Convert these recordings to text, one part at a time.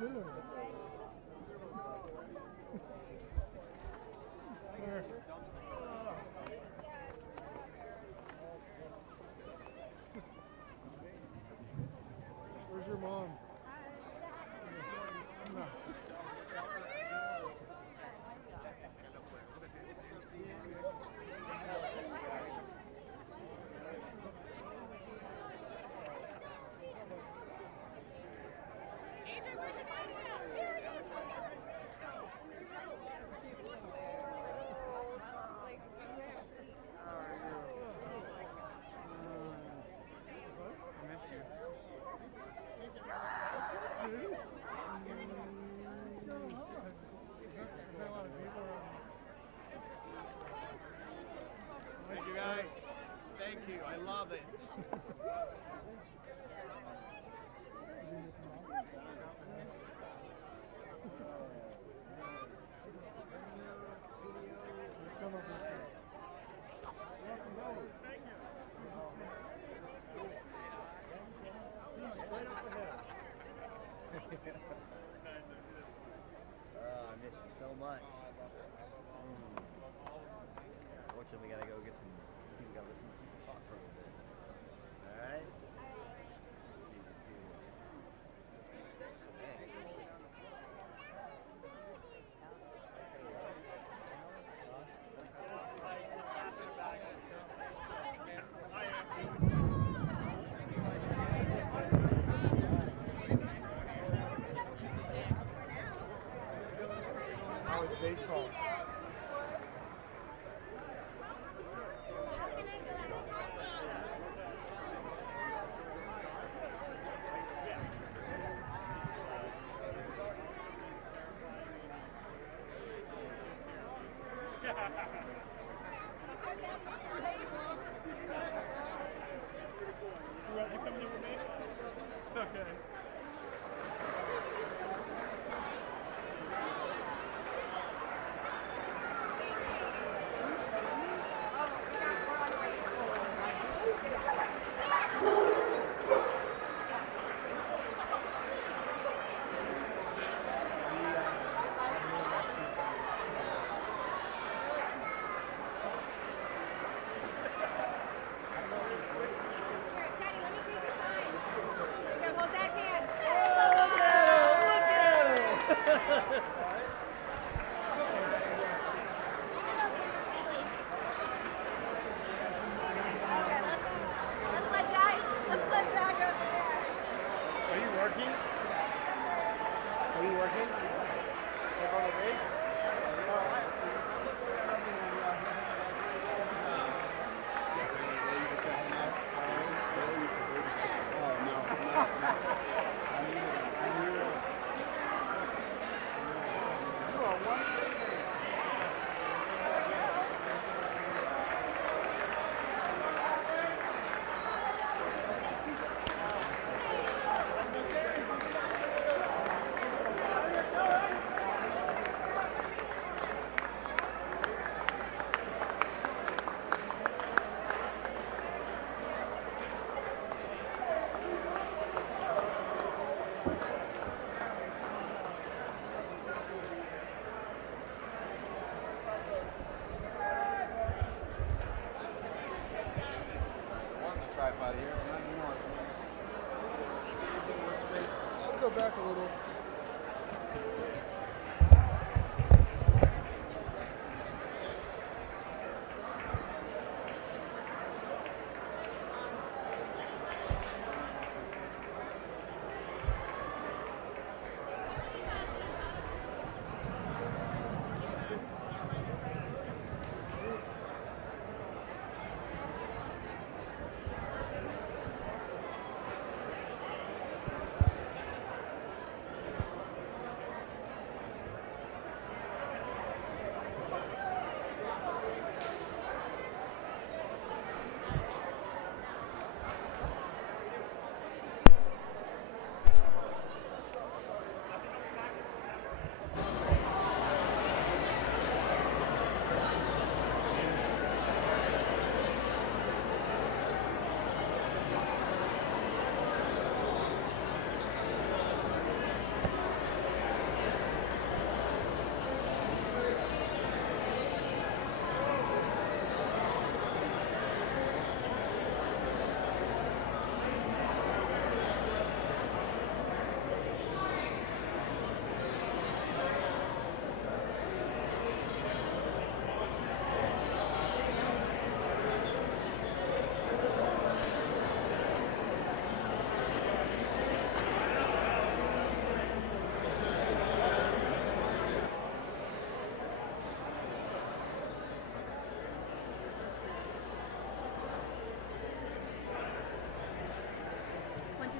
doing? Where's your mom? No. Thank you guys. Thank you. I love it. I miss you so much. Fortunately, we gotta go get some. We gotta listen to people talk for a little bit. All right. How was baseball? Okay. Here, Teddy, let me take your sign. You gotta hold that hand. Okay, let's let Dad go over there. Are you working? Are you working? Like on the rig? Tripod here, not anymore. I'll go back a little.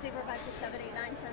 3, 4, 5, 6, 7, 8, 9, 10.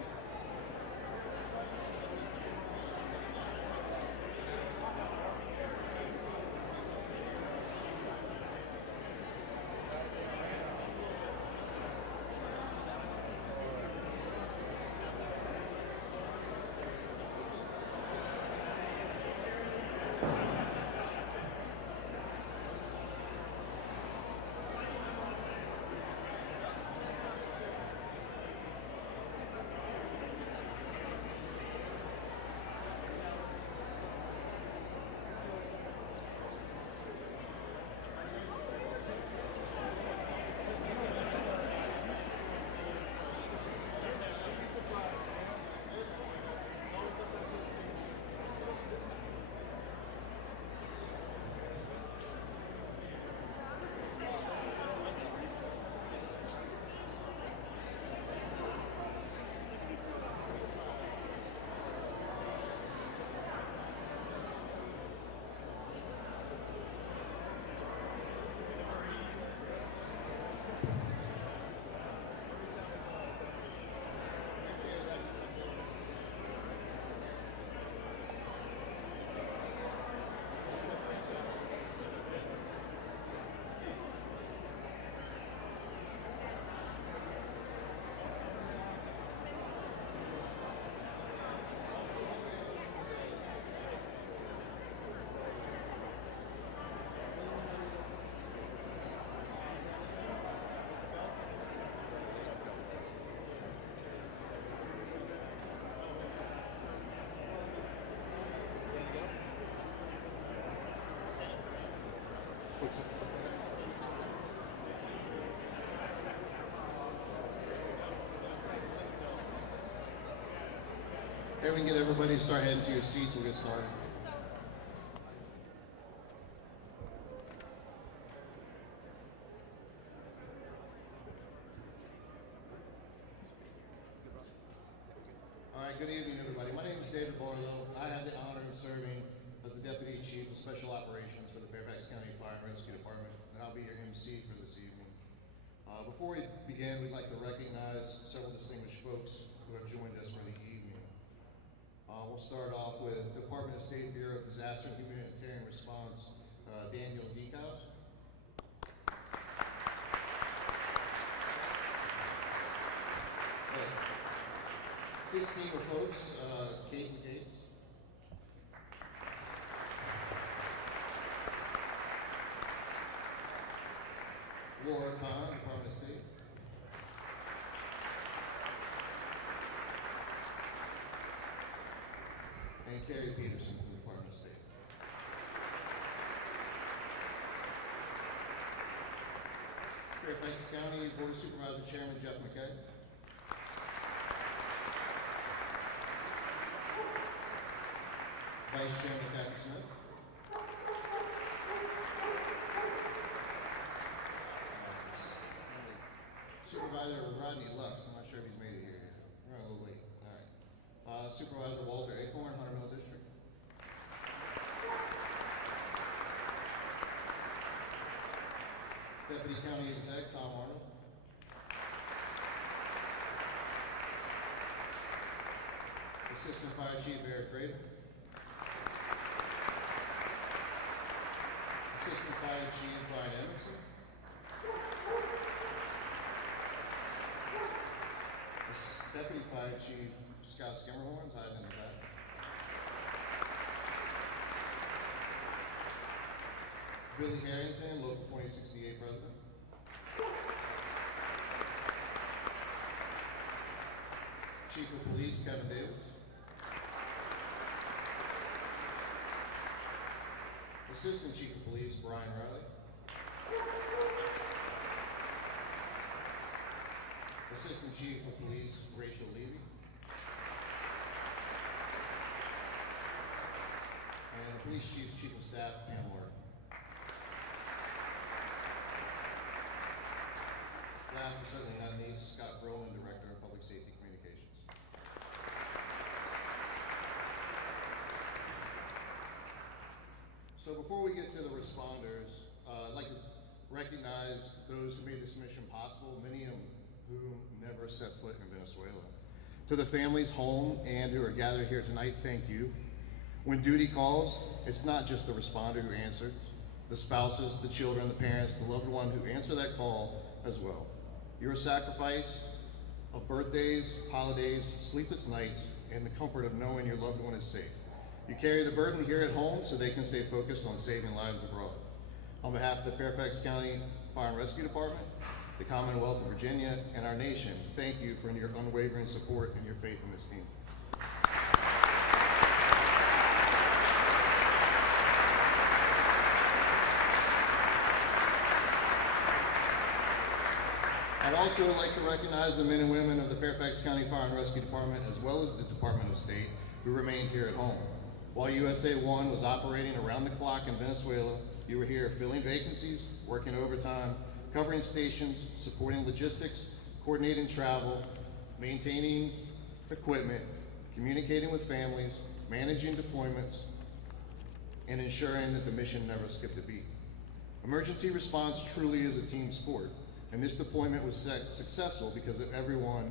What's up? Hey, we can get everybody to start heading to your seats. We'll get started. All right, good evening, everybody. My name is David Barlow. I have the honor of serving as the Deputy Chief of Special Operations for the Fairfax County Fire and Rescue Department, and I'll be your MC for this evening. Before we begin, we'd like to recognize several distinguished folks who have joined us for the evening. We'll start off with Department of State Bureau of Disaster and Humanitarian Response, Daniel Dekows. His team of folks, Kate Gates, Laura Khan, Department of State, and Carrie Peterson from the Department of State. Fairfax County Board of Supervisor Chairman Jeff McKay. Vice Chairman Captain Smith. Supervisor Rodney Lust. I'm not sure if he's made it here yet. We're a little late. All right. Supervisor Walter Acorn, Hunter Mill District. Deputy County Exec Tom Arnold. Assistant Fire Chief Eric Craven. Assistant Fire Chief Brian Emerson. Deputy Fire Chief Scott Skimmerhorn, hiding in the back. Billy Harrington, Local 2068 President. Chief of Police Kevin Davis. Assistant Chief of Police Brian Riley. Assistant Chief of Police Rachel Levy. And the Police Chief's Chief of Staff Pam Morgan. Last but certainly not least, Scott Brolin, Director of Public Safety Communications. So before we get to the responders, I'd like to recognize those who made this mission possible, many of whom never set foot in Venezuela. To the families home and who are gathered here tonight, thank you. When duty calls, it's not just the responder who answers, the spouses, the children, the parents, the loved one who answer that call as well. Your sacrifice of birthdays, holidays, sleepless nights, and the comfort of knowing your loved one is safe. You carry the burden here at home so they can stay focused on saving lives abroad. On behalf of the Fairfax County Fire and Rescue Department, the Commonwealth of Virginia, and our nation, thank you for your unwavering support and your faith in this team. I'd also like to recognize the men and women of the Fairfax County Fire and Rescue Department, as well as the Department of State, who remained here at home. While USA 1 was operating around the clock in Venezuela, you were here filling vacancies, working overtime, covering stations, supporting logistics, coordinating travel, maintaining equipment, communicating with families, managing deployments, and ensuring that the mission never skipped a beat. Emergency response truly is a team sport, and this deployment was successful because of everyone,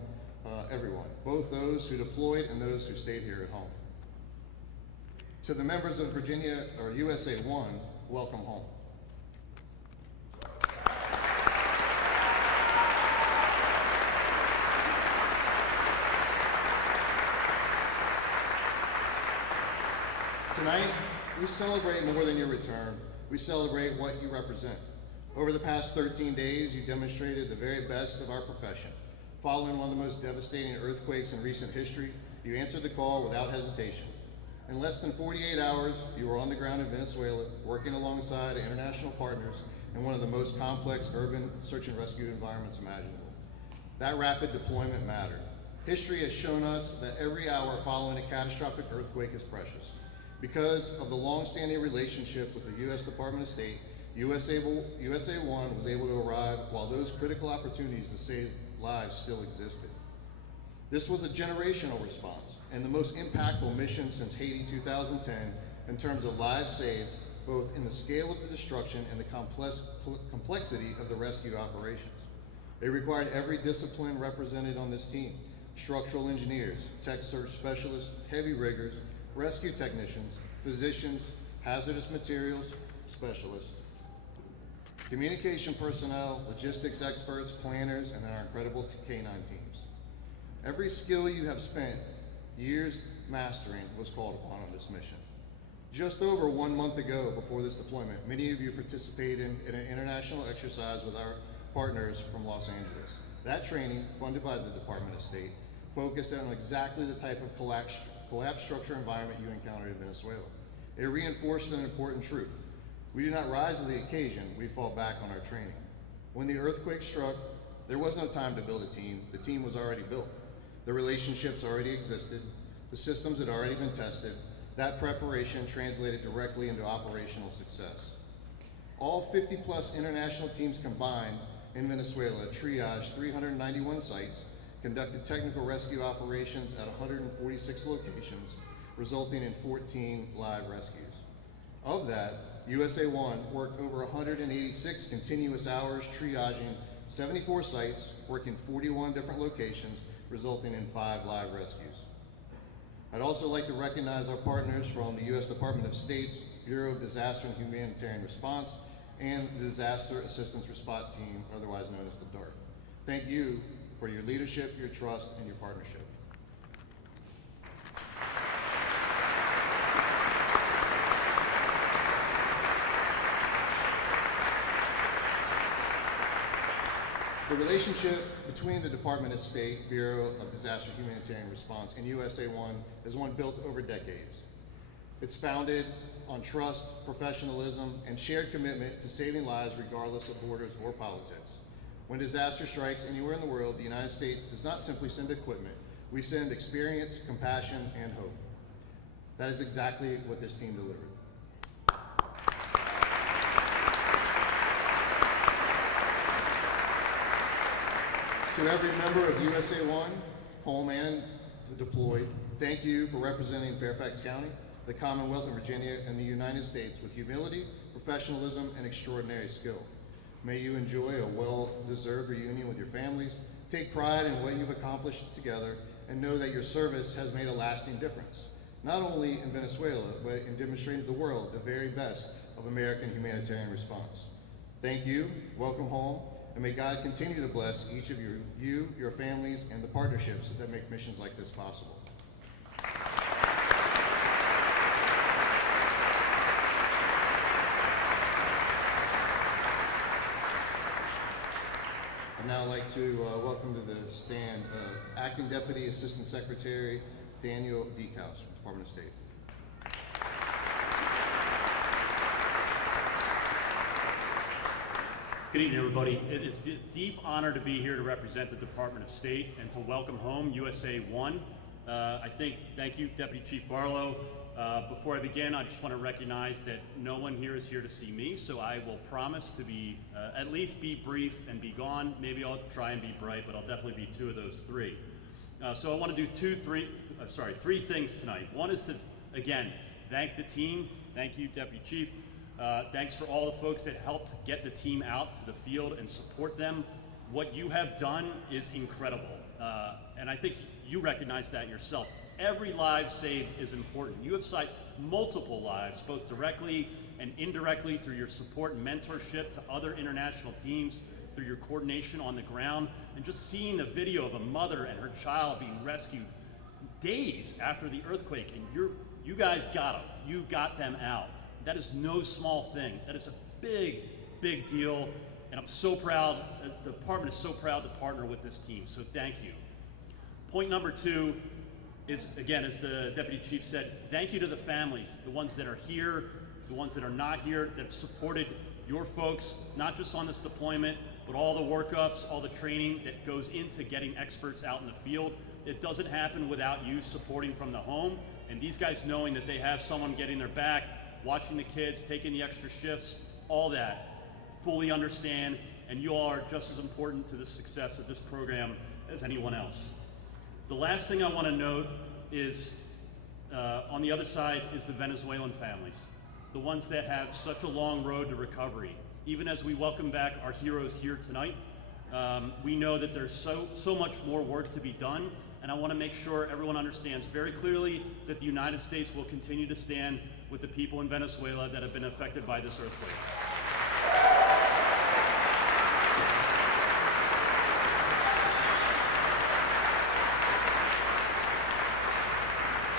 both those who deployed and those who stayed here at home. To the members of Virginia or USA 1, welcome home. Tonight, we celebrate more than your return. We celebrate what you represent. Over the past 13 days, you demonstrated the very best of our profession. Following one of the most devastating earthquakes in recent history, you answered the call without hesitation. In less than 48 hours, you were on the ground in Venezuela, working alongside international partners in one of the most complex urban search and rescue environments imaginable. That rapid deployment mattered. History has shown us that every hour following a catastrophic earthquake is precious. Because of the long-standing relationship with the U.S. Department of State, USA 1 was able to arrive while those critical opportunities to save lives still existed. This was a generational response and the most impactful mission since Haiti 2010 in terms of lives saved, both in the scale of the destruction and the complexity of the rescue operations. It required every discipline represented on this team: structural engineers, tech search specialists, heavy riggers, rescue technicians, physicians, hazardous materials specialists, communication personnel, logistics experts, planners, and our incredible K-9 teams. Every skill you have spent years mastering was called upon on this mission. Just over 1 month ago, before this deployment, many of you participated in an international exercise with our partners from Los Angeles. That training, funded by the Department of State, focused on exactly the type of collapse structure environment you encountered in Venezuela. It reinforced an important truth. We do not rise to the occasion, we fall back on our training. When the earthquake struck, there was no time to build a team. The team was already built. The relationships already existed. The systems had already been tested. That preparation translated directly into operational success. All 50+ international teams combined in Venezuela triaged 391 sites, conducted technical rescue operations at 146 locations, resulting in 14 live rescues. Of that, USA 1 worked over 186 continuous hours triaging 74 sites, working 41 different locations, resulting in 5 live rescues. I'd also like to recognize our partners from the U.S. Department of State's Bureau of Disaster and Humanitarian Response and the Disaster Assistance Response Team, otherwise known as the DART. Thank you for your leadership, your trust, and your partnership. The relationship between the Department of State, Bureau of Disaster Humanitarian Response, and USA 1 is one built over decades. It's founded on trust, professionalism, and shared commitment to saving lives regardless of borders or politics. When disaster strikes anywhere in the world, the United States does not simply send equipment. We send experience, compassion, and hope. That is exactly what this team delivered. To every member of USA 1, home and deployed, thank you for representing Fairfax County, the Commonwealth of Virginia, and the United States with humility, professionalism, and extraordinary skill. May you enjoy a well-deserved reunion with your families. Take pride in what you've accomplished together and know that your service has made a lasting difference, not only in Venezuela, but in demonstrating to the world the very best of American humanitarian response. Thank you, welcome home, and may God continue to bless each of you, your families, and the partnerships that make missions like this possible. I'd now like to welcome to the stand Acting Deputy Assistant Secretary Daniel Deekhouse from the Department of State. Good evening, everybody. It is a deep honor to be here to represent the Department of State and to welcome home USA 1. Thank you, Deputy Chief Barlow. Before I begin, I just want to recognize that no one here is here to see me, so I will promise to be, at least be brief and be gone. Maybe I'll try and be bright, but I'll definitely be two of those three. So I want to do three things tonight. One is to, again, thank the team. Thank you, Deputy Chief. Thanks for all the folks that helped get the team out to the field and support them. What you have done is incredible, and I think you recognize that yourself. Every life saved is important. You have saved multiple lives, both directly and indirectly through your support and mentorship to other international teams, through your coordination on the ground, and just seeing the video of a mother and her child being rescued days after the earthquake, and you guys got them. You got them out. That is no small thing. That is a big, big deal, and I'm so proud. The department is so proud to partner with this team, so thank you. Point number two is, again, as the Deputy Chief said, thank you to the families, the ones that are here, the ones that are not here, that have supported your folks, not just on this deployment, but all the workups, all the training that goes into getting experts out in the field. It doesn't happen without you supporting from the home, and these guys knowing that they have someone getting their back, watching the kids, taking the extra shifts, all that, fully understand, and you all are just as important to the success of this program as anyone else. The last thing I want to note is, on the other side is the Venezuelan families, the ones that have such a long road to recovery. Even as we welcome back our heroes here tonight, we know that there's so much more work to be done, and I want to make sure everyone understands very clearly that the United States will continue to stand with the people in Venezuela that have been affected by this earthquake.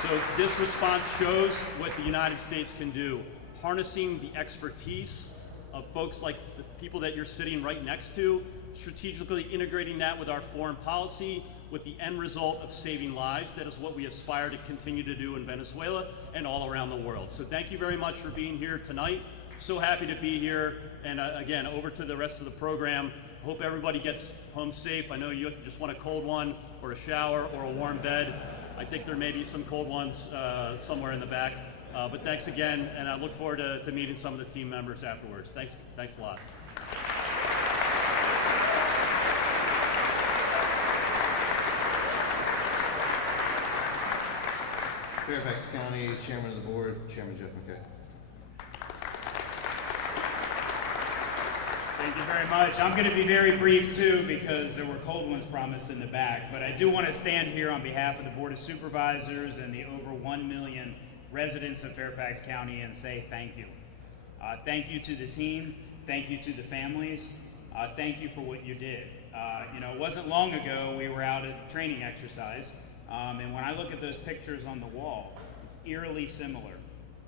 So this response shows what the United States can do, harnessing the expertise of folks like the people that you're sitting right next to, strategically integrating that with our foreign policy, with the end result of saving lives. That is what we aspire to continue to do in Venezuela and all around the world. So thank you very much for being here tonight. So happy to be here. And again, over to the rest of the program. Hope everybody gets home safe. I know you just want a cold one or a shower or a warm bed. I think there may be some cold ones somewhere in the back. But thanks again, and I look forward to meeting some of the team members afterwards. Thanks a lot. Fairfax County Chairman of the Board, Chairman Jeff McKay. Thank you very much. I'm going to be very brief too because there were cold ones promised in the back, but I do want to stand here on behalf of the Board of Supervisors and the over 1 million residents of Fairfax County and say thank you. Thank you to the team. Thank you to the families. Thank you for what you did. It wasn't long ago we were out at a training exercise, and when I look at those pictures on the wall, it's eerily similar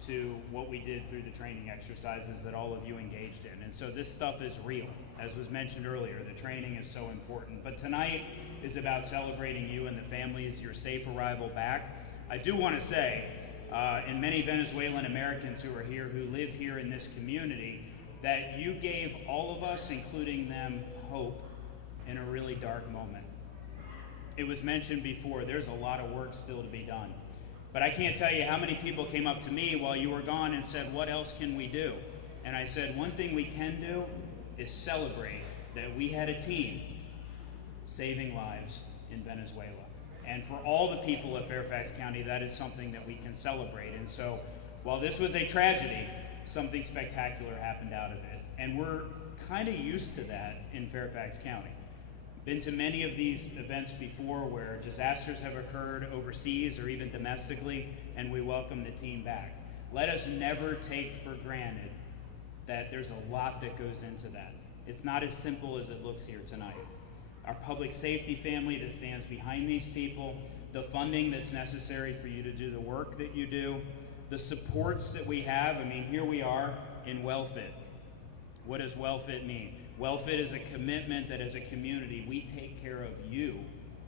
to what we did through the training exercises that all of you engaged in. And so this stuff is real. As was mentioned earlier, the training is so important. But tonight is about celebrating you and the families, your safe arrival back. I do want to say, and many Venezuelan Americans who are here, who live here in this community, that you gave all of us, including them, hope in a really dark moment. It was mentioned before, there's a lot of work still to be done. But I can't tell you how many people came up to me while you were gone and said, what else can we do? And I said, one thing we can do is celebrate that we had a team saving lives in Venezuela. And for all the people of Fairfax County, that is something that we can celebrate. And so while this was a tragedy, something spectacular happened out of it. And we're kind of used to that in Fairfax County. Been to many of these events before where disasters have occurred overseas or even domestically, and we welcome the team back. Let us never take for granted that there's a lot that goes into that. It's not as simple as it looks here tonight. Our public safety family that stands behind these people, the funding that's necessary for you to do the work that you do, the supports that we have. I mean, here we are in WellFit. What does WellFit mean? WellFit is a commitment that as a community, we take care of you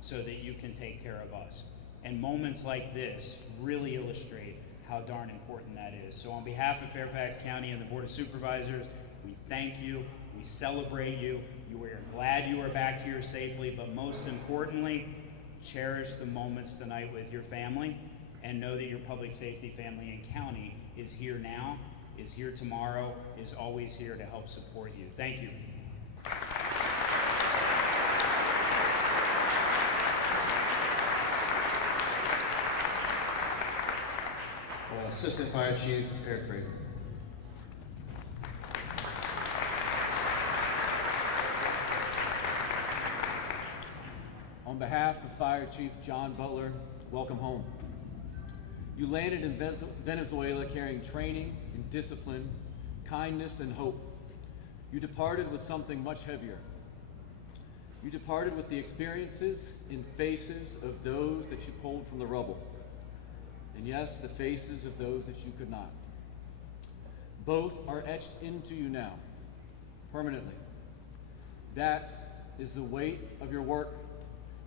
so that you can take care of us. And moments like this really illustrate how darn important that is. So on behalf of Fairfax County and the Board of Supervisors, we thank you, we celebrate you, we're glad you are back here safely, but most importantly, cherish the moments tonight with your family and know that your public safety family and county is here now, is here tomorrow, is always here to help support you. Thank you. Assistant Fire Chief Eric Craven. On behalf of Fire Chief John Butler, welcome home. You landed in Venezuela carrying training and discipline, kindness and hope. You departed with something much heavier. You departed with the experiences and faces of those that you pulled from the rubble. And yes, the faces of those that you could not. Both are etched into you now, permanently. That is the weight of your work,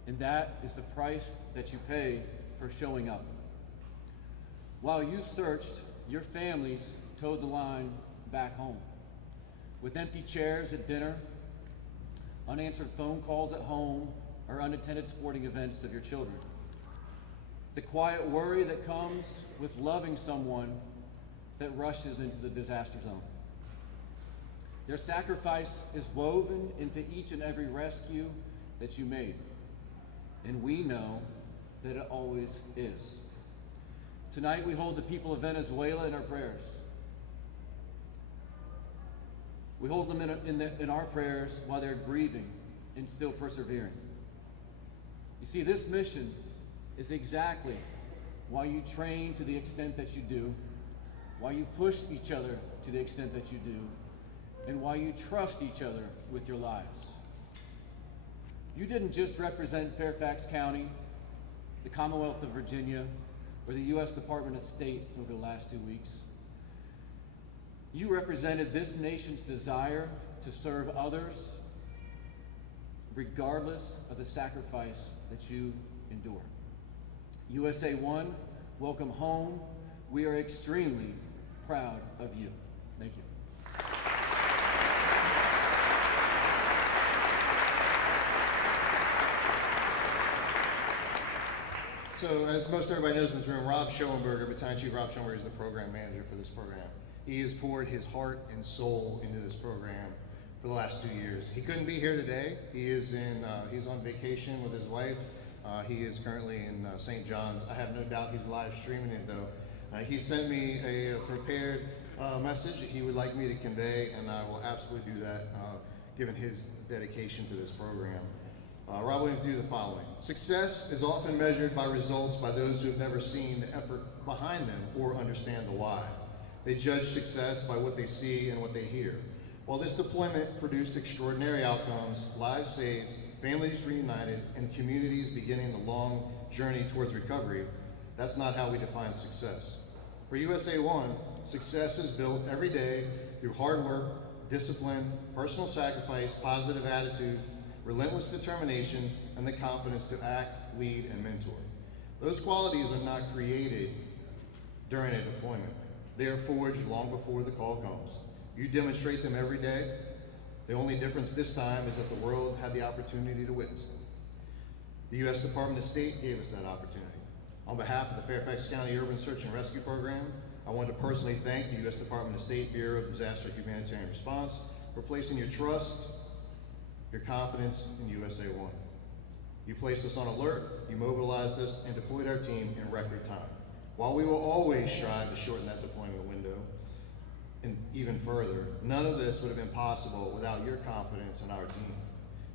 and that is the price that you pay for showing up. While you searched, your families towed the line back home. With empty chairs at dinner, unanswered phone calls at home, or unattended sporting events of your children. The quiet worry that comes with loving someone that rushes into the disaster zone. Their sacrifice is woven into each and every rescue that you made. And we know that it always is. Tonight we hold the people of Venezuela in our prayers. We hold them in our prayers while they're grieving and still persevering. You see, this mission is exactly why you train to the extent that you do, why you push each other to the extent that you do, and why you trust each other with your lives. You didn't just represent Fairfax County, the Commonwealth of Virginia, or the U.S. Department of State over the last 2 weeks. You represented this nation's desire to serve others regardless of the sacrifice that you endure. USA 1, welcome home. We are extremely proud of you. Thank you. So, as most everybody knows in this room, Rob Schoenberger, Battalion Chief Rob Schoenberger, is the program manager for this program. He has poured his heart and soul into this program for the last 2 years. He couldn't be here today. He is he's on vacation with his wife. He is currently in St. John's. I have no doubt he's live streaming it though. He sent me a prepared message that he would like me to convey, and I will absolutely do that given his dedication to this program. Rob will do the following. Success is often measured by results by those who have never seen the effort behind them or understand the why. They judge success by what they see and what they hear. While this deployment produced extraordinary outcomes, lives saved, families reunited, and communities beginning the long journey towards recovery, that's not how we define success. For USA 1, success is built every day through hard work, discipline, personal sacrifice, positive attitude, relentless determination, and the confidence to act, lead, and mentor. Those qualities are not created during a deployment. They are forged long before the call comes. You demonstrate them every day. The only difference this time is that the world had the opportunity to witness them. The U.S. Department of State gave us that opportunity. On behalf of the Fairfax County Urban Search and Rescue Program, I want to personally thank the U.S. Department of State Bureau of Disaster Humanitarian Response for placing your trust, your confidence in USA 1. You placed us on alert, you mobilized us, and deployed our team in record time. While we will always strive to shorten that deployment window, and even further, none of this would have been possible without your confidence in our team.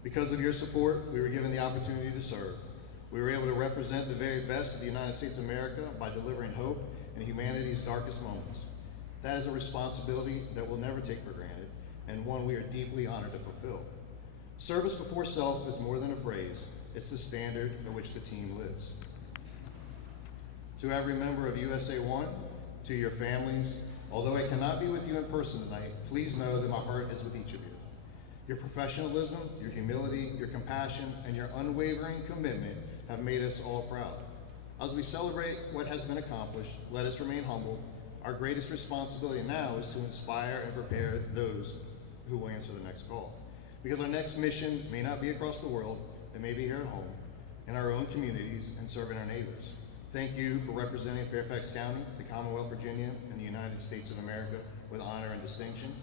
Because of your support, we were given the opportunity to serve. We were able to represent the very best of the United States of America by delivering hope in humanity's darkest moments. That is a responsibility that we'll never take for granted, and one we are deeply honored to fulfill. Service before self is more than a phrase, it's the standard at which the team lives. To every member of USA One, to your families, although I cannot be with you in person tonight, please know that my heart is with each of you. Your professionalism, your humility, your compassion, and your unwavering commitment have made us all proud. As we celebrate what has been accomplished, let us remain humble. Our greatest responsibility now is to inspire and prepare those who will answer the next call. Because our next mission may not be across the world, it may be here at home, in our own communities, and serving our neighbors. Thank you for representing Fairfax County, the Commonwealth of Virginia, and the United States of America with honor and distinction.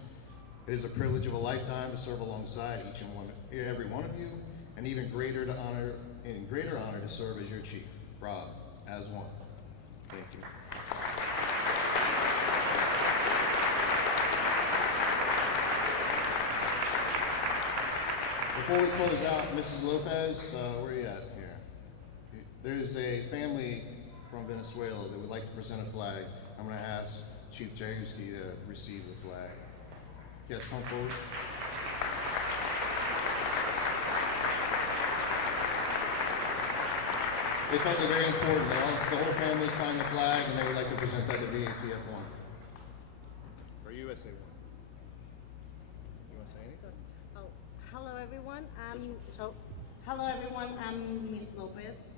It is a privilege of a lifetime to serve alongside every one of you, and even greater honor to serve as your chief, Rob, as one. Thank you. Before we close out, Mrs. Lopez, where are you at here? There's a family from Venezuela that would like to present a flag. I'm going to ask Chief Jaguski to receive the flag. Yes, come forward. They felt it very important. The whole family signed the flag, and they would like to present that to VATF1. Or USA1. You want to say anything? Hello everyone. Hello everyone. I'm Miss Lopez.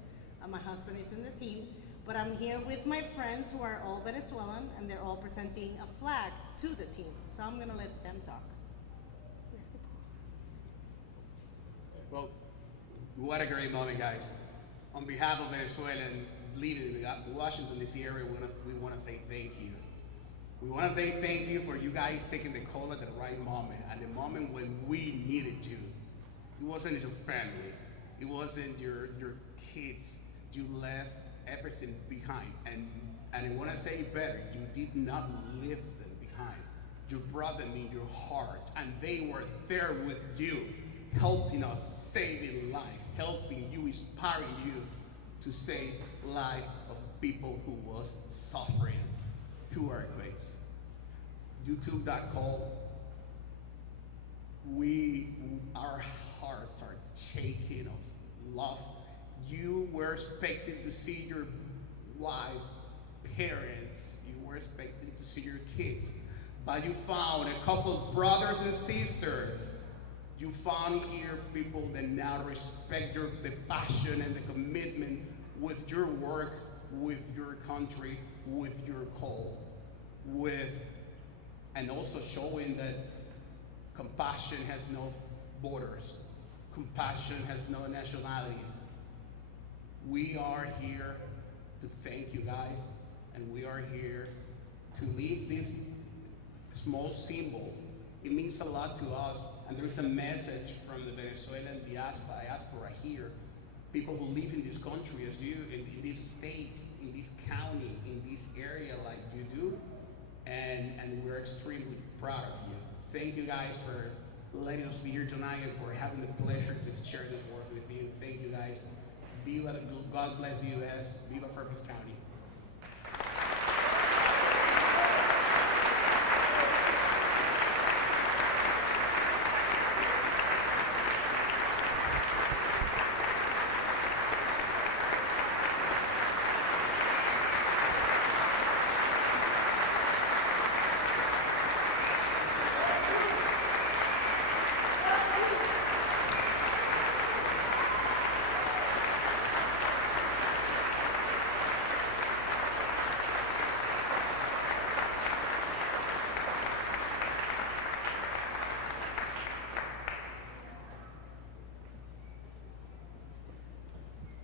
My husband is in the team, but I'm here with my friends who are all Venezuelan, and they're all presenting a flag to the team. So I'm gonna let them talk. Well, what a great moment, guys. On behalf of Venezuela and leading in Washington, D.C. area, we want to say thank you. We want to say thank you for you guys taking the call at the right moment, at the moment when we needed you. It wasn't your family. It wasn't your kids. You left everything behind. And I want to say it better. You did not leave them behind. You brought them in your heart, and they were there with you, helping us, saving life, helping you, inspiring you to save life of people who was suffering through earthquakes. You took that call. Our hearts are shaking of love. You were expecting to see your wife, parents, you were expecting to see your kids, but you found a couple of brothers and sisters. You found here people that now respect the passion and the commitment with your work, with your country, with your call, and also showing that compassion has no borders. Compassion has no nationalities. We are here to thank you guys, and we are here to leave this small symbol. It means a lot to us, and there's a message from the Venezuelan diaspora here, people who live in this country as you, in this state, in this county, in this area like you do, and we're extremely proud of you. Thank you guys for letting us be here tonight and for having the pleasure to share this work with you. Thank you guys. Viva, God bless U.S. Viva Fairfax County.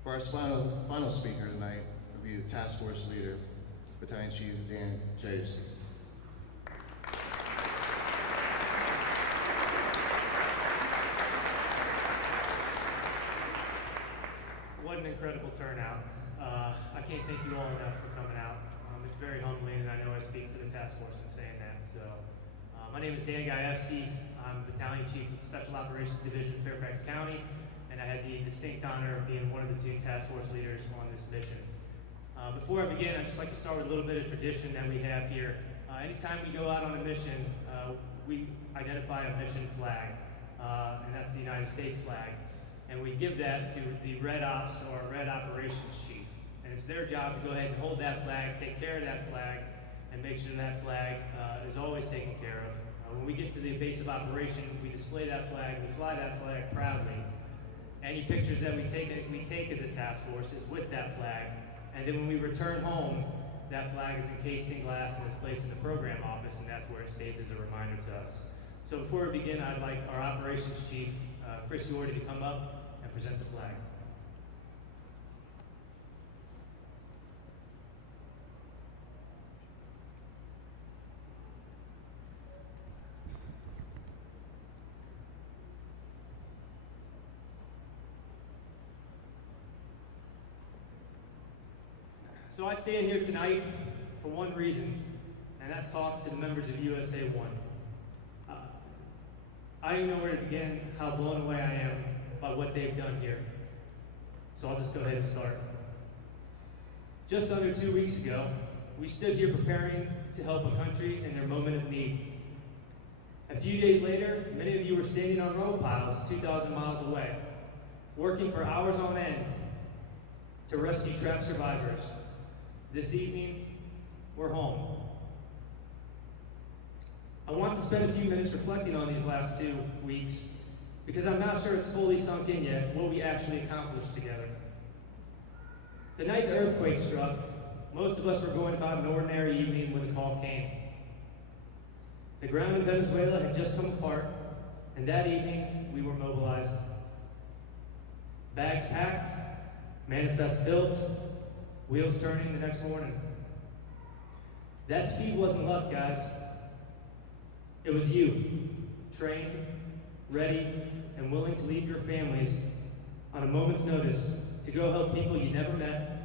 For our final speaker tonight will be the task force leader, Battalion Chief Dan Jaguski. What an incredible turnout. I can't thank you all enough for coming out. It's very humbling, and I know I speak for the task force in saying that. So My name is Dan Gajewski. I'm Battalion Chief of the Special Operations Division of Fairfax County, and I had the distinct honor of being one of the 2 task force leaders on this mission. Before I begin, I'd just like to start with a little bit of tradition that we have here. Anytime we go out on a mission, we identify a mission flag, and that's the United States flag. And we give that to the Red Ops or Red Operations Chief. And it's their job to go ahead and hold that flag, take care of that flag, and make sure that flag is always taken care of. When we get to the base of operation, we display that flag, we fly that flag proudly. Any pictures that we take as a task force is with that flag. And then when we return home, that flag is encased in glass and is placed in the program office, and that's where it stays as a reminder to us. So before we begin, I'd like our operations chief, Chris Doherty, to come up and present the flag. So I stand here tonight for one reason, and that's talk to the members of USA 1. I don't know where to begin how blown away I am by what they've done here. So I'll just go ahead and start. Just under 2 weeks ago, we stood here preparing to help a country in their moment of need. A few days later, many of you were standing on rubble piles 2,000 miles away, working for hours on end to rescue trapped survivors. This evening, we're home. I want to spend a few minutes reflecting on these last 2 weeks because I'm not sure it's fully sunk in yet what we actually accomplished together. The night the earthquake struck, most of us were going about an ordinary evening when the call came. The ground in Venezuela had just come apart, and that evening we were mobilized. Bags packed, manifest built, wheels turning the next morning. That speed wasn't luck, guys. It was you, trained, ready, and willing to leave your families on a moment's notice to go help people you never met